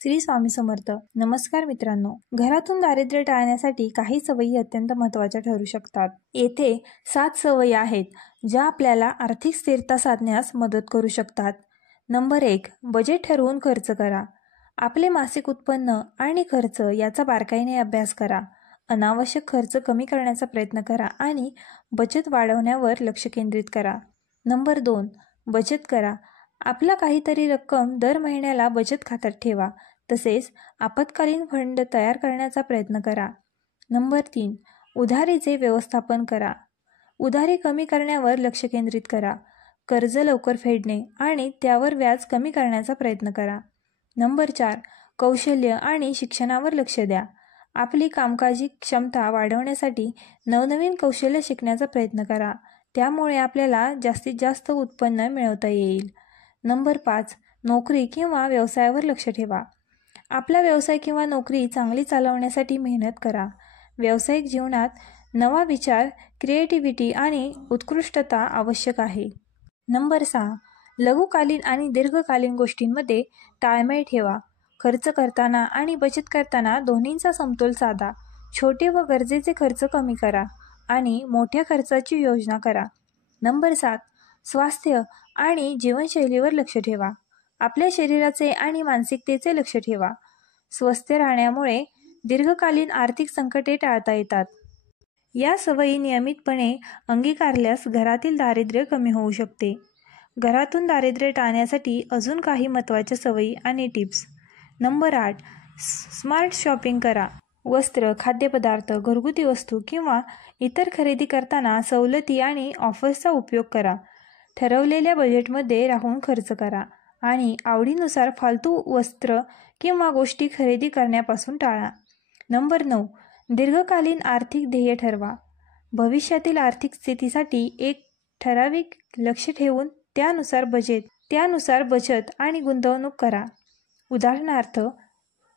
श्री स्वामी समर्थ. नमस्कार मित्रांनो. घरातून दारिद्र्य टाळण्यासाठी काही सवयी अत्यंत महत्त्वाच्या ठरू शकतात. येथे 7 सवयी आहेत ज्या आपल्याला आर्थिक स्थिरता साधण्यास मदत करू शकतात. नंबर 1. बजेट ठरवून खर्च करा. आपले मासिक उत्पन्न आणि खर्च याचा बारकाईने अभ्यास करा. अनावश्यक खर्च कमी करण्याचा प्रयत्न करा आणि बचत वाढवण्यावर लक्ष केंद्रित करा. नंबर 2. बचत करा. आपला काहीतरी रक्कम दर महिन्याला बचत खात्यात ठेवा. तसेच आपत्कालीन फंड तयार करण्याचा प्रयत्न करा. नंबर 3. उधारीचे व्यवस्थापन करा. उधारी कमी करण्यावर लक्ष केंद्रित करा. कर्ज लवकर फेडणे आणि त्यावर व्याज कमी करण्याचा प्रयत्न करा. नंबर 4. कौशल्य आणि शिक्षणावर लक्ष द्या. आपली कामकाजी क्षमता वाढवण्यासाठी नवनवीन कौशल्य शिकण्याचा प्रयत्न करा. त्यामुळे आपल्याला जास्तीत जास्त उत्पन्न मिळवता येईल. नंबर 5. नोकरी किंवा व्यवसायावर लक्ष ठेवा. आपला व्यवसाय किंवा नोकरी चांगली चालवण्यासाठी मेहनत करा. व्यावसायिक जीवनात नवा विचार, क्रिएटिव्हिटी आणि उत्कृष्टता आवश्यक आहे. नंबर 6. लघुकालीन आणि दीर्घकालीन गोष्टींमध्ये ताळमेळ ठेवा. खर्च करताना आणि बचत करताना दोन्हींचा समतोल साधा. छोटे व गरजेचे खर्च कमी करा आणि मोठ्या खर्चाची योजना करा. नंबर 7. स्वास्थ्य आणि जीवनशैलीवर लक्ष ठेवा. आपल्या शरीराचे आणि मानसिकतेचे लक्ष ठेवा. स्वस्थ राहण्यामुळे दीर्घकालीन आर्थिक संकटे टाळता येतात. या सवयी नियमितपणे अंगीकारल्यास घरातील दारिद्र्य कमी होऊ शकते. घरातून दारिद्र्य टाळण्यासाठी अजून काही महत्त्वाच्या सवयी आणि टिप्स. नंबर 8. स्मार्ट शॉपिंग करा. वस्त्र, खाद्यपदार्थ, घरगुती वस्तू किंवा इतर खरेदी करताना सवलती आणि ऑफर्सचा उपयोग करा. ठरवलेल्या बजेटमध्ये राहून खर्च करा आणि आवडीनुसार फालतू वस्त्र किंवा गोष्टी खरेदी करण्यापासून टाळा. नंबर 9. दीर्घकालीन आर्थिक ध्येय ठरवा. भविष्यातील आर्थिक स्थितीसाठी एक ठराविक लक्ष्य ठेवून त्यानुसार बचत आणि गुंतवणूक करा. उदाहरणार्थ,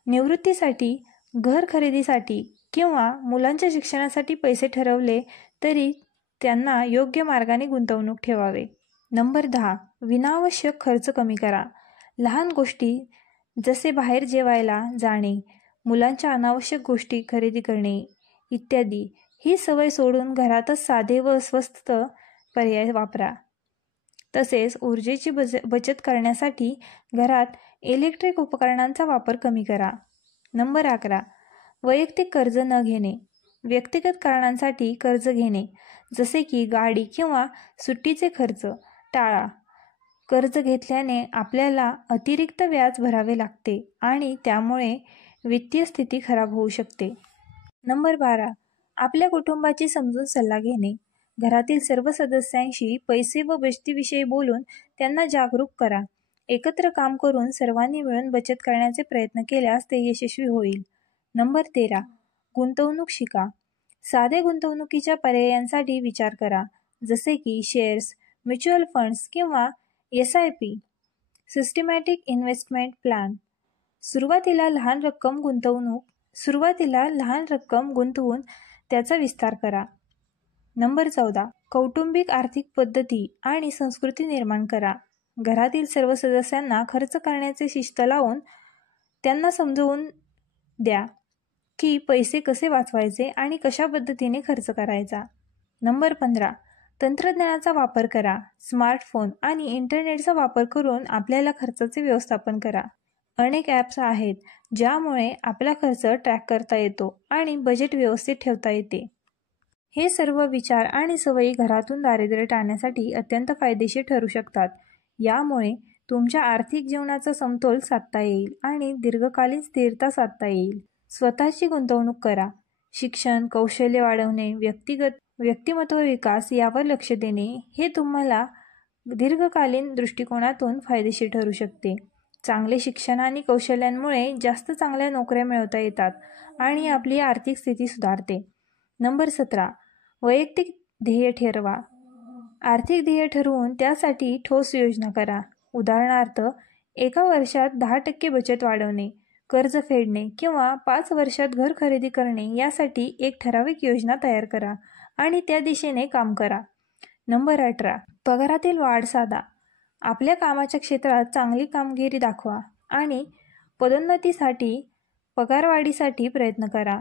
निवृत्तीसाठी, घर खरेदीसाठी किंवा मुलांच्या शिक्षणासाठी पैसे ठरवले तरी त्यांना योग्य मार्गाने गुंतवणूक ठेवावे. नंबर 10. विनावश्यक खर्च कमी करा. लहान गोष्टी जसे बाहेर जेवायला जाणे, मुलांच्या अनावश्यक गोष्टी खरेदी करणे इत्यादी ही सवय सोडून घरातच साधे व स्वस्त पर्याय वापरा. तसेच ऊर्जेची बचत करण्यासाठी घरात इलेक्ट्रिक उपकरणांचा वापर कमी करा. नंबर 11. वैयक्तिक कर्ज न घेणे. व्यक्तिगत कारणांसाठी कर्ज घेणे जसे की गाडी किंवा सुट्टीचे खर्च टाळा. कर्ज घेतल्याने आपल्याला अतिरिक्त व्याज भरावे लागते आणि त्यामुळे वित्तीय स्थिती खराब होऊ शकते. नंबर 12. आपल्या कुटुंबाची समजून सल्ला घेणे. घरातील सर्व सदस्यांशी पैसे व बचतीविषयी बोलून त्यांना जागरूक करा. एकत्र काम करून सर्वांनी मिळून बचत करण्याचे प्रयत्न केल्यास ते यशस्वी होईल. नंबर 13. गुंतवणूक शिका. साधे गुंतवणुकीच्या पर्यायांसाठी विचार करा जसे की शेअर्स, म्युच्युअल फंड्स किंवा SIP सिस्टमॅटिक इन्व्हेस्टमेंट प्लॅन. सुरुवातीला लहान रक्कम गुंतवून त्याचा विस्तार करा. नंबर 14. कौटुंबिक आर्थिक पद्धती आणि संस्कृती निर्माण करा. घरातील सर्व सदस्यांना खर्च करण्याचे शिस्त लावून त्यांना समजवून द्या की पैसे कसे वाचवायचे आणि कशा पद्धतीने खर्च करायचा. नंबर 15. तंत्रज्ञानाचा वापर करा. स्मार्टफोन आणि इंटरनेटचा वापर करून आपल्याला खर्चाचे व्यवस्थापन करा. अनेक ॲप्स आहेत ज्यामुळे आपला खर्च ट्रॅक करता येतो आणि बजेट व्यवस्थित ठेवता येते. हे सर्व विचार आणि सवयी घरातून दारिद्र्य टाळण्यासाठी अत्यंत फायदेशीर ठरू शकतात. यामुळे तुमच्या आर्थिक जीवनाचा समतोल साधता येईल आणि दीर्घकालीन स्थिरता साधता येईल. स्वतःची गुंतवणूक करा. शिक्षण, कौशल्य वाढवणे, व्यक्तिमत्व विकास यावर लक्ष देणे हे तुम्हाला दीर्घकालीन दृष्टिकोनातून फायदेशीर ठरू शकते. चांगले शिक्षण आणि कौशल्यांमुळे जास्त चांगल्या नोकऱ्या मिळवता येतात आणि आपली आर्थिक स्थिती सुधारते. नंबर 17. वैयक्तिक ध्येय ठरवा. आर्थिक ध्येय ठरवून त्यासाठी ठोस योजना करा. उदाहरणार्थ, एका वर्षात 10% बचत वाढवणे, कर्ज फेडणे किंवा 5 वर्षात घर खरेदी करणे यासाठी एक ठराविक योजना तयार करा आणि त्या दिशेने काम करा. नंबर 18. पगारातील वाढ साधा. आपल्या कामाच्या क्षेत्रात चांगली कामगिरी दाखवा आणि पदोन्नतीसाठी, पगारवाढीसाठी प्रयत्न करा.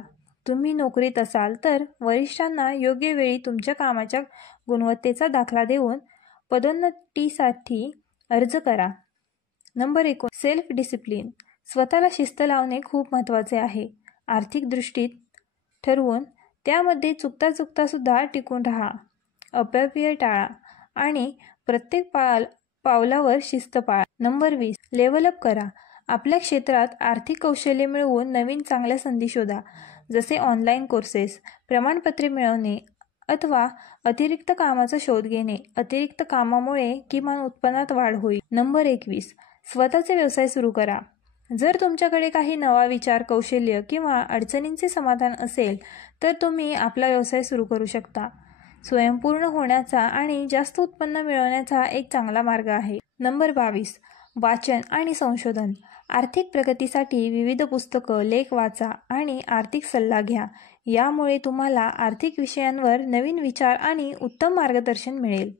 तुम्ही नोकरीत असाल तर वरिष्ठांना योग्य वेळी तुमच्या कामाच्या गुणवत्तेचा दाखला देऊन पदोन्नतीसाठी अर्ज करा. Number 1, self discipline. स्वतःला शिस्त लावणे खूप महत्त्वाचे आहे. आर्थिक दृष्टीत ठरवून त्यामध्ये चुकता सुद्धा टिकून राहा. अपव्यय टाळा आणि प्रत्येक पावलावर शिस्त पाळा. नंबर 20, लेव्हल अप करा. आपल्या क्षेत्रात आर्थिक कौशल्य मिळवून नवीन चांगल्या संधी शोधा. जसे ऑनलाईन कोर्सेस, प्रमाणपत्रे मिळवणे अथवा अतिरिक्त कामाचा शोध घेणे. अतिरिक्त कामामुळे किमान उत्पन्नात वाढ होईल. नंबर 21, स्वतःचे व्यवसाय सुरू करा. जर तुमच्याकडे काही नवा विचार, कौशल्य किंवा अडचणींचे समाधान असेल तर तुम्ही आपला व्यवसाय सुरू करू शकता. स्वयंपूर्ण होण्याचा आणि जास्त उत्पन्न मिळवण्याचा एक चांगला मार्ग आहे. नंबर 22, वाचन आणि संशोधन. आर्थिक प्रगतीसाठी विविध पुस्तकं, लेख वाचा आणि आर्थिक सल्ला घ्या. यामुळे तुम्हाला आर्थिक विषयांवर नवीन विचार आणि उत्तम मार्गदर्शन मिळेल.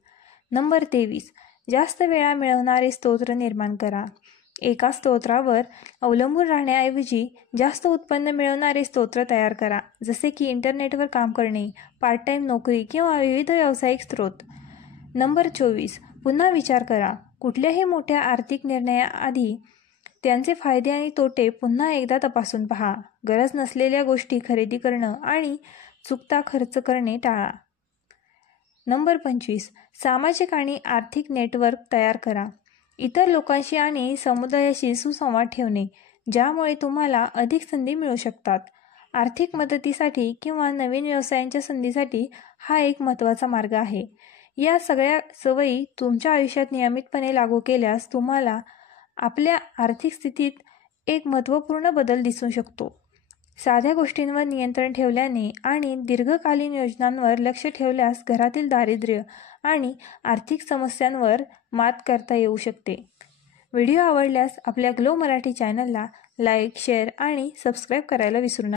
नंबर 23, जास्त वेळा मिळवणारे स्तोत्र निर्माण करा. एका स्तोत्रावर अवलंबून राहण्याऐवजी जास्त उत्पन्न मिळवणारे स्तोत्र तयार करा. जसे की इंटरनेटवर काम करणे, पार्ट टाइम नोकरी किंवा विविध व्यावसायिक स्रोत. नंबर 24, पुन्हा विचार करा. कुठल्याही मोठ्या आर्थिक निर्णयाआधी त्यांचे फायदे आणि तोटे पुन्हा एकदा तपासून पहा. गरज नसलेल्या गोष्टी खरेदी करणं आणि चुकता खर्च करणे टाळा. नंबर 25, सामाजिक आणि आर्थिक नेटवर्क तयार करा. इतर लोकांशी आणि समुदायाशी सुसंवाद ठेवणे, ज्यामुळे तुम्हाला अधिक संधी मिळू शकतात. आर्थिक मदतीसाठी किंवा नवीन व्यवसायांच्या संधीसाठी हा एक महत्त्वाचा मार्ग आहे. या सगळ्या सवयी तुमच्या आयुष्यात नियमितपणे लागू केल्यास तुम्हाला आपल्या आर्थिक स्थितीत एक महत्त्वपूर्ण बदल दिसू शकतो. साध्या गोष्टींवर नियंत्रण ठेवल्याने आणि दीर्घकालीन योजनांवर लक्ष ठेवल्यास घरातील दारिद्र्य आणि आर्थिक समस्यांवर मात करता येऊ शकते. व्हिडिओ आवडल्यास आपल्या ग्लो मराठी चॅनलला लाईक, शेअर आणि सबस्क्राईब करायला विसरू नका.